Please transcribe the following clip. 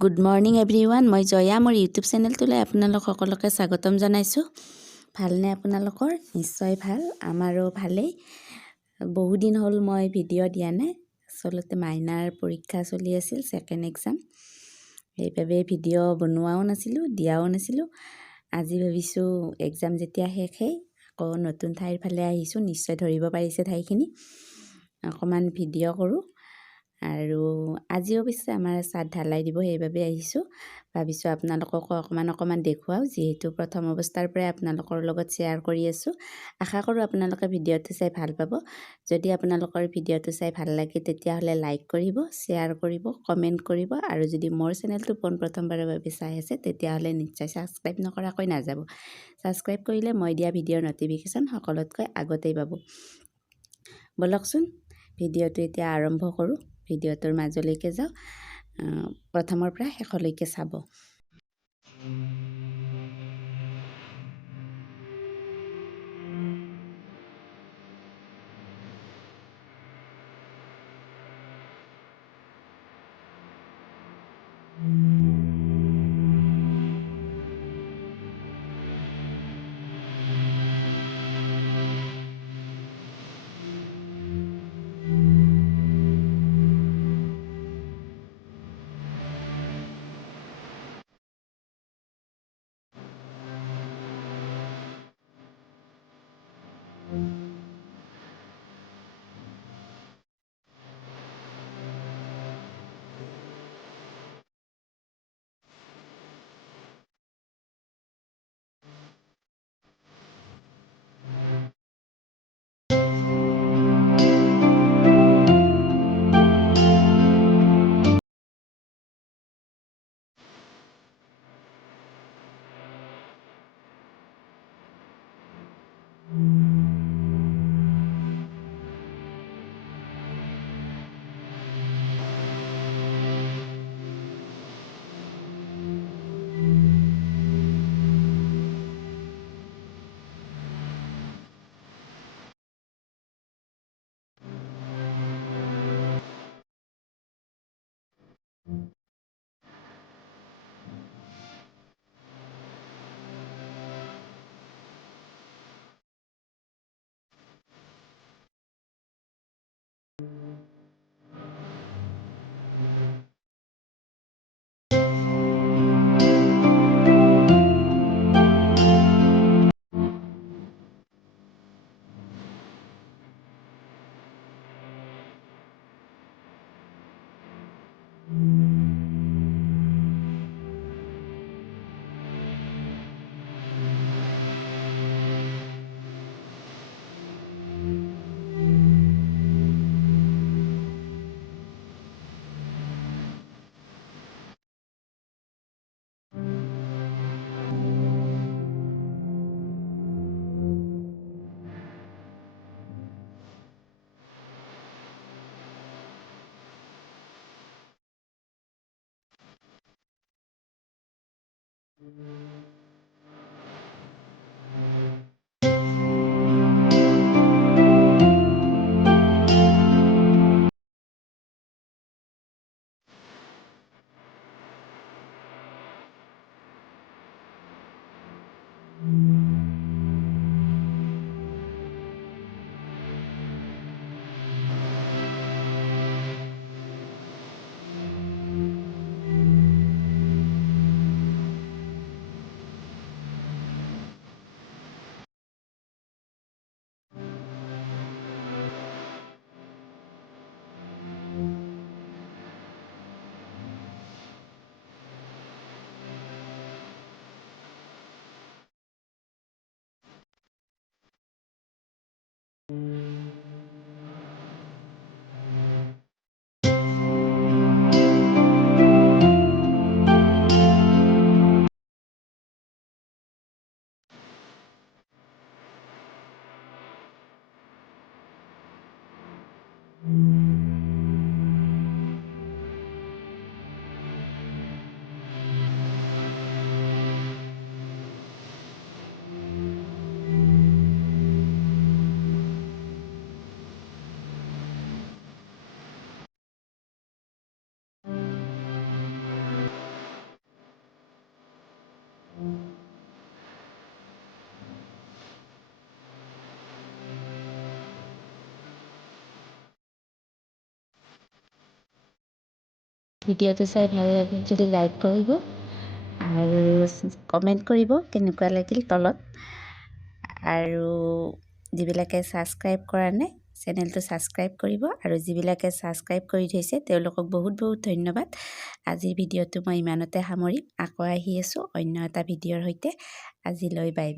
Good morning everyone. মই জয়া, মোৰ YouTube চেনেলটোলৈ আপোনালোক সকলোকে স্বাগতম জনাইছোঁ। ভালনে আপোনালোকৰ? নিশ্চয় ভাল, আমাৰো ভালেই। বহুদিন হ'ল মই ভিডিঅ' দিয়া নাই। আচলতে মাইনাৰ পৰীক্ষা চলি আছিল, ছেকেণ্ড এক্সাম। সেইবাবে ভিডিঅ' বনোৱাও নাছিলোঁ, দিয়াও নাছিলোঁ। আজি ভাবিছোঁ এক্সাম যেতিয়া শেষেই আকৌ নতুন ঠাইৰ ফালে আহিছোঁ, নিশ্চয় ধৰিব পাৰিছে ঠাইখিনি, অকণমান ভিডিঅ' কৰোঁ। আৰু আজি অৱশ্যে আমাৰ ছাদ ঢালাই দিব, সেইবাবে আহিছোঁ। ভাবিছোঁ আপোনালোককো অকণমান দেখুৱাওঁ, যিহেতু প্ৰথম অৱস্থাৰ পৰাই আপোনালোকৰ লগত শ্বেয়াৰ কৰি আছোঁ। আশা কৰোঁ আপোনালোকে ভিডিঅ'টো চাই ভাল পাব। যদি আপোনালোকৰ ভিডিঅ'টো চাই ভাল লাগে তেতিয়াহ'লে লাইক কৰিব, শ্বেয়াৰ কৰিব, কমেণ্ট কৰিব। আৰু যদি মোৰ চেনেলটো পোনপ্ৰথমবাৰৰ বাবে চাই আছে তেতিয়াহ'লে নিশ্চয় ছাবস্ক্ৰাইব নকৰাকৈ নাযাব। ছাবস্ক্ৰাইব কৰিলে মই দিয়া ভিডিঅ'ৰ ন'টিফিকেশ্যন সকলোতকৈ আগতেই পাব। ব'লকচোন ভিডিঅ'টো এতিয়া আৰম্ভ কৰোঁ। ভিডিঅ'টোৰ মাজলৈকে যাওঁ, প্ৰথমৰ পৰা শেষলৈকে চাব। ভিডিঅ'টো চাই ভাল লাগে যদি লাইক কৰিব আৰু কমেণ্ট কৰিব কেনেকুৱা লাগিল তলত। আৰু যিবিলাকে ছাবস্ক্ৰাইব কৰা নাই চেনেলটো ছাবস্ক্ৰাইব কৰিব, আৰু যিবিলাকে ছাবস্ক্ৰাইব কৰি থৈছে তেওঁলোকক বহুত বহুত ধন্যবাদ। আজিৰ ভিডিঅ'টো মই ইমানতে সামৰিম। আকৌ আহি আছোঁ অন্য এটা ভিডিঅ'ৰ সৈতে। আজিলৈ বাই বাই।